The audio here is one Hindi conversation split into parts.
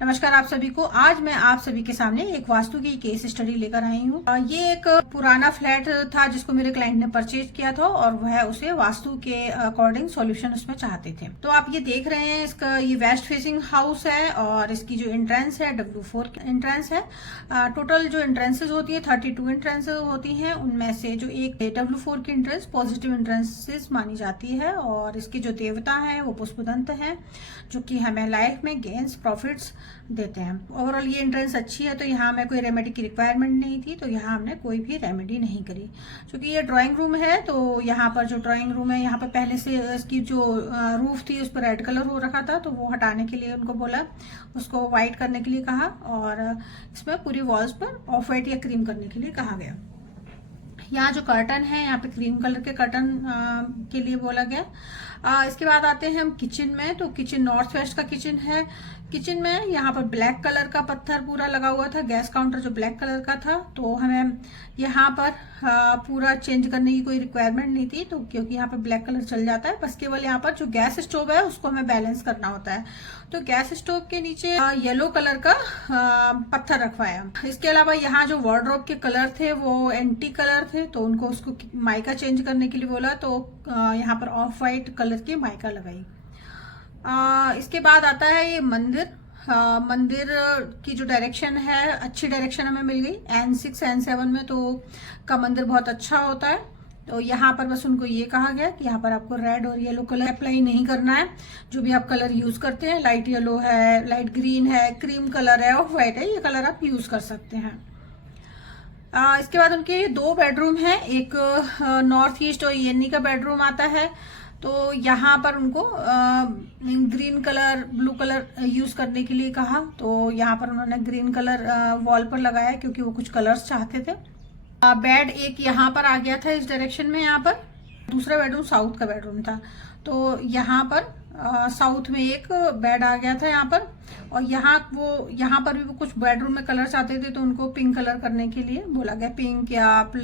नमस्कार आप सभी को। आज मैं आप सभी के सामने एक वास्तु की केस स्टडी लेकर आई हूँ। ये एक पुराना फ्लैट था जिसको मेरे क्लाइंट ने परचेज किया था और वह उसे वास्तु के अकॉर्डिंग सॉल्यूशन उसमें चाहते थे। तो आप ये देख रहे हैं, इसका ये वेस्ट फेसिंग हाउस है और इसकी जो एंट्रेंस है W4 एंट्रेंस है। टोटल जो एंट्रेंसेज होती है 32 एंट्रेंसेज होती हैं, उनमें से जो एक W4 की एंट्रेंस पॉजिटिव एंट्रेंसेस मानी जाती है और इसके जो देवता है वो पुष्पदंत है, जो कि हमें लाइफ में गेन्स प्रॉफिट्स देते हैं। ओवरऑल ये एंट्रेंस अच्छी है, तो यहाँ हमें कोई रेमेडी की रिक्वायरमेंट नहीं थी, तो यहाँ हमने कोई भी रेमेडी नहीं करी। क्योंकि ये ड्राइंग रूम है, तो यहाँ पर जो ड्राइंग रूम है, यहाँ पर पहले से इसकी जो रूफ थी उस पर रेड कलर हो रखा था, तो वो हटाने के लिए उनको बोला, उसको व्हाइट करने के लिए कहा और इसमें पूरी वॉल्स पर ऑफ वाइट या क्रीम करने के लिए कहा गया। यहाँ जो कर्टन है, यहाँ पे क्रीम कलर के कर्टन के लिए बोला गया। इसके बाद आते हैं हम किचन में। तो किचन नॉर्थ वेस्ट का किचन है। किचन में यहाँ पर ब्लैक कलर का पत्थर पूरा लगा हुआ था, गैस काउंटर जो ब्लैक कलर का था, तो हमें यहाँ पर पूरा चेंज करने की कोई रिक्वायरमेंट नहीं थी, तो क्योंकि यहाँ पर ब्लैक कलर चल जाता है। बस केवल यहाँ पर जो गैस स्टोव है उसको हमें बैलेंस करना होता है। तो गैस स्टोव के नीचे येलो कलर का पत्थर रखवाया। इसके अलावा यहाँ जो वार्डरोब के कलर थे वो एंटी कलर थे, तो उनको उसको माइका चेंज करने के लिए बोला, तो यहाँ पर ऑफ वाइट कलर की माइका लगाई। इसके बाद आता है ये मंदिर। मंदिर की जो डायरेक्शन है, अच्छी डायरेक्शन हमें मिल गई। N6 N7 में तो का मंदिर बहुत अच्छा होता है। तो यहाँ पर बस उनको ये कहा गया कि यहाँ पर आपको रेड और येलो कलर अप्लाई नहीं करना है। जो भी आप कलर यूज करते हैं, लाइट येलो है, लाइट ग्रीन है, क्रीम कलर है, ऑफ वाइट है, ये कलर आप यूज कर सकते हैं। इसके बाद उनके 2 बेडरूम है। एक नॉर्थ ईस्ट और ईएनई का बेडरूम आता है। तो यहाँ पर उनको green colour, blue colour use करने के लिए कहा, तो यहाँ पर उन्होंने ग्रीन कलर वॉल पर लगाया क्योंकि वो कुछ कलर्स चाहते थे। बेड एक यहाँ पर आ गया था इस डायरेक्शन में। यहाँ पर दूसरा बेडरूम साउथ का बेडरूम था, तो यहाँ पर साउथ में एक बेड आ गया था यहाँ पर। और यहाँ पर भी वो कुछ बेडरूम में कलर चाहते थे, तो उनको पिंक कलर करने के लिए बोला गया। पिंक या आप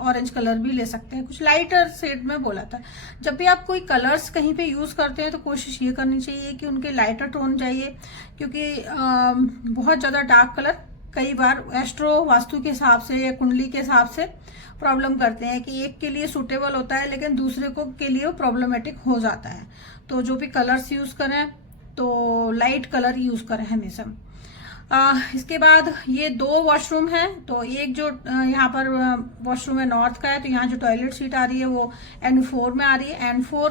ऑरेंज कलर भी ले सकते हैं, कुछ लाइटर शेड में बोला था। जब भी आप कोई कलर्स कहीं पे यूज करते हैं तो कोशिश ये करनी चाहिए कि उनके लाइटर टोन चाहिए, क्योंकि बहुत ज्यादा डार्क कलर कई बार एस्ट्रो वास्तु के हिसाब से या कुंडली के हिसाब से प्रॉब्लम करते हैं कि एक के लिए सूटेबल होता है लेकिन दूसरे को के लिए वो प्रॉब्लमेटिक हो जाता है। तो जो भी कलर्स यूज करें तो लाइट कलर यूज करें हमेशा। इसके बाद ये 2 वॉशरूम है। तो एक जो यहाँ पर वॉशरूम है नॉर्थ का है, तो यहाँ जो टॉयलेट सीट आ रही है वो N4 में आ रही है। N4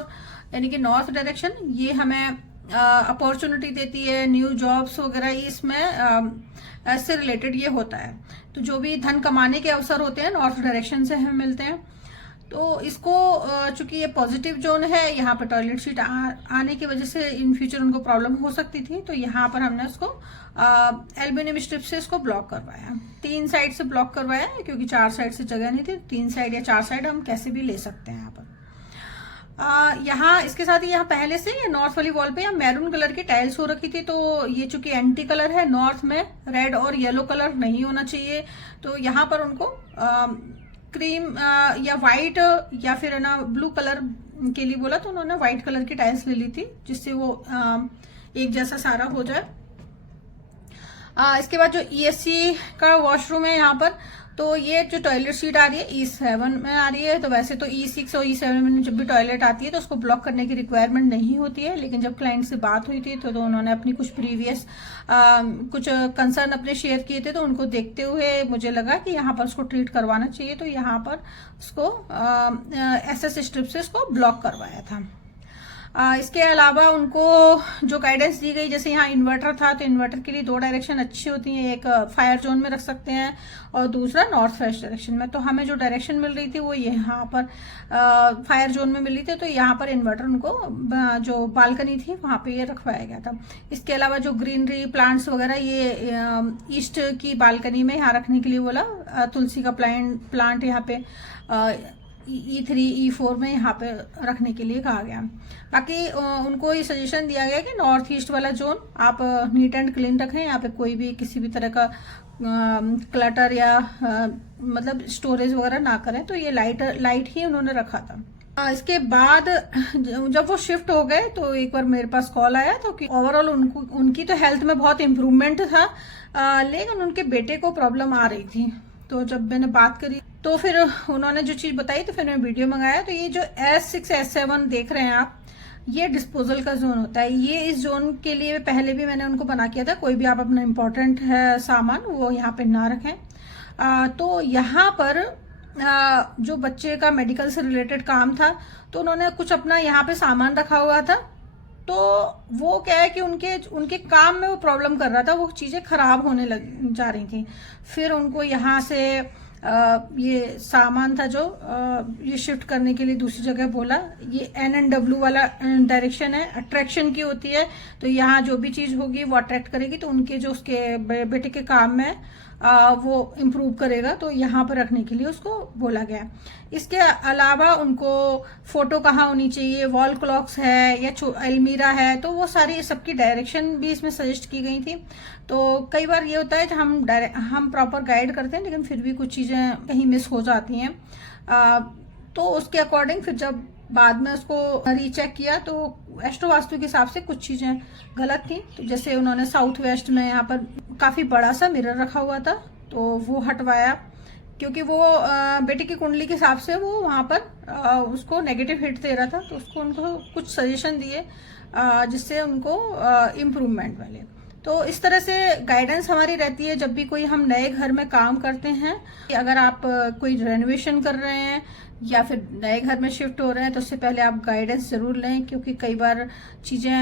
यानी कि नॉर्थ डायरेक्शन, ये हमें अपॉर्चुनिटी देती है, न्यू जॉब्स वगैरह इसमें इससे रिलेटेड ये होता है। तो जो भी धन कमाने के अवसर होते हैं नॉर्थ डायरेक्शन से हमें मिलते हैं। तो इसको चूंकि ये पॉजिटिव जोन है, यहाँ पर टॉयलेट सीट आने की वजह से इन फ्यूचर उनको प्रॉब्लम हो सकती थी, तो यहाँ पर हमने उसको एल्युमिनियम स्ट्रिप से इसको ब्लॉक करवाया। 3 साइड से ब्लॉक करवाया क्योंकि 4 साइड से जगह नहीं थी। 3 साइड या 4 साइड हम कैसे भी ले सकते हैं यहाँ पर। यहाँ इसके साथ ही यहाँ पहले से नॉर्थ वाली वॉल पे यहाँ मैरून कलर की टाइल्स हो रखी थी, तो ये चूंकि एंटी कलर है, नॉर्थ में रेड और येलो कलर नहीं होना चाहिए, तो यहाँ पर उनको क्रीम या व्हाइट या फिर है ना ब्लू कलर के लिए बोला, तो उन्होंने व्हाइट कलर की टाइल्स ले ली थी जिससे वो एक जैसा सारा हो जाए। इसके बाद जो ESC का वॉशरूम है यहाँ पर, तो ये जो टॉयलेट सीट आ रही है E7 में आ रही है। तो वैसे तो E6 और E7 में जब भी टॉयलेट आती है तो उसको ब्लॉक करने की रिक्वायरमेंट नहीं होती है, लेकिन जब क्लाइंट से बात हुई थी तो उन्होंने अपनी कुछ प्रीवियस कुछ कंसर्न अपने शेयर किए थे, तो उनको देखते हुए मुझे लगा कि यहाँ पर उसको ट्रीट करवाना चाहिए, तो यहाँ पर उसको SS स्ट्रिप से इसको ब्लॉक करवाया था। इसके अलावा उनको जो गाइडेंस दी गई, जैसे यहाँ इन्वर्टर था, तो इन्वर्टर के लिए 2 डायरेक्शन अच्छी होती हैं। एक फायर जोन में रख सकते हैं और दूसरा नॉर्थ वेस्ट डायरेक्शन में। तो हमें जो डायरेक्शन मिल रही थी वो यहाँ पर फायर जोन में मिली थी, तो यहाँ पर इन्वर्टर उनको जो बालकनी थी वहां पे ये रखवाया गया था। इसके अलावा जो ग्रीनरी प्लांट्स वगैरह ये ईस्ट की बालकनी में यहाँ रखने के लिए बोला। तुलसी का प्लांट यहाँ पे E3 E4 में यहाँ पे रखने के लिए कहा गया। बाकी उनको ये सजेशन दिया गया कि नॉर्थ ईस्ट वाला जोन आप नीट एंड क्लीन रखें, यहाँ पे कोई भी किसी भी तरह का क्लटर या मतलब स्टोरेज वगैरह ना करें। तो ये लाइट ही उन्होंने रखा था। इसके बाद जब वो शिफ्ट हो गए तो एक बार मेरे पास कॉल आया तो कि ओवरऑल उनकी तो हेल्थ में बहुत इम्प्रूवमेंट था, लेकिन उनके बेटे को प्रॉब्लम आ रही थी। तो जब मैंने बात करी तो फिर उन्होंने जो चीज़ बताई तो फिर मैं वीडियो मंगाया। तो ये जो S6 S7 देख रहे हैं आप, ये डिस्पोजल का जोन होता है। ये इस जोन के लिए पहले भी मैंने उनको बना किया था, कोई भी आप अपना इम्पोर्टेंट है सामान वो यहाँ पे ना रखें। तो यहाँ पर जो बच्चे का मेडिकल से रिलेटेड काम था तो उन्होंने कुछ अपना यहाँ पे सामान रखा हुआ था। तो वो क्या है कि उनके काम में वो प्रॉब्लम कर रहा था, वो चीज़ें खराब होने लग जा रही थी। फिर उनको यहाँ से ये सामान था जो ये शिफ्ट करने के लिए दूसरी जगह बोला। ये NNW वाला डायरेक्शन है, अट्रैक्शन की होती है। तो यहाँ जो भी चीज़ होगी वो अट्रैक्ट करेगी, तो उनके जो उसके बेटे के काम में वो इम्प्रूव करेगा, तो यहाँ पर रखने के लिए उसको बोला गया। इसके अलावा उनको फोटो कहाँ होनी चाहिए, वॉल क्लॉक्स है या अलमीरा है, तो वो सारी सबकी डायरेक्शन भी इसमें सजेस्ट की गई थी। तो कई बार ये होता है कि हम प्रॉपर गाइड करते हैं लेकिन फिर भी कुछ चीज़ें कहीं मिस हो जाती हैं। तो उसके अकॉर्डिंग फिर जब बाद में उसको रीचेक किया तो एस्ट्रो वास्तु के हिसाब से कुछ चीज़ें गलत थी। तो जैसे उन्होंने साउथ वेस्ट में यहाँ पर काफ़ी बड़ा सा मिरर रखा हुआ था तो वो हटवाया, क्योंकि वो बेटे की कुंडली के हिसाब से वो वहाँ पर उसको नेगेटिव हिट दे रहा था। तो उसको उनको कुछ सजेशन दिए जिससे उनको इम्प्रूवमेंट मिले। तो इस तरह से गाइडेंस हमारी रहती है जब भी कोई हम नए घर में काम करते हैं। अगर आप कोई रेनोवेशन कर रहे हैं या फिर नए घर में शिफ्ट हो रहे हैं तो उससे पहले आप गाइडेंस ज़रूर लें, क्योंकि कई बार चीज़ें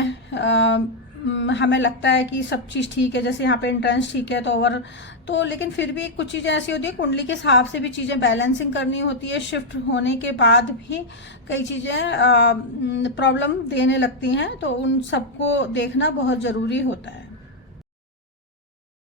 हमें लगता है कि सब चीज़ ठीक है, जैसे यहाँ पे एंट्रेंस ठीक है तो लेकिन फिर भी कुछ चीज़ें ऐसी होती है, कुंडली के हिसाब से भी चीज़ें बैलेंसिंग करनी होती है। शिफ्ट होने के बाद भी कई चीज़ें प्रॉब्लम देने लगती हैं, तो उन सबको देखना बहुत ज़रूरी होता है।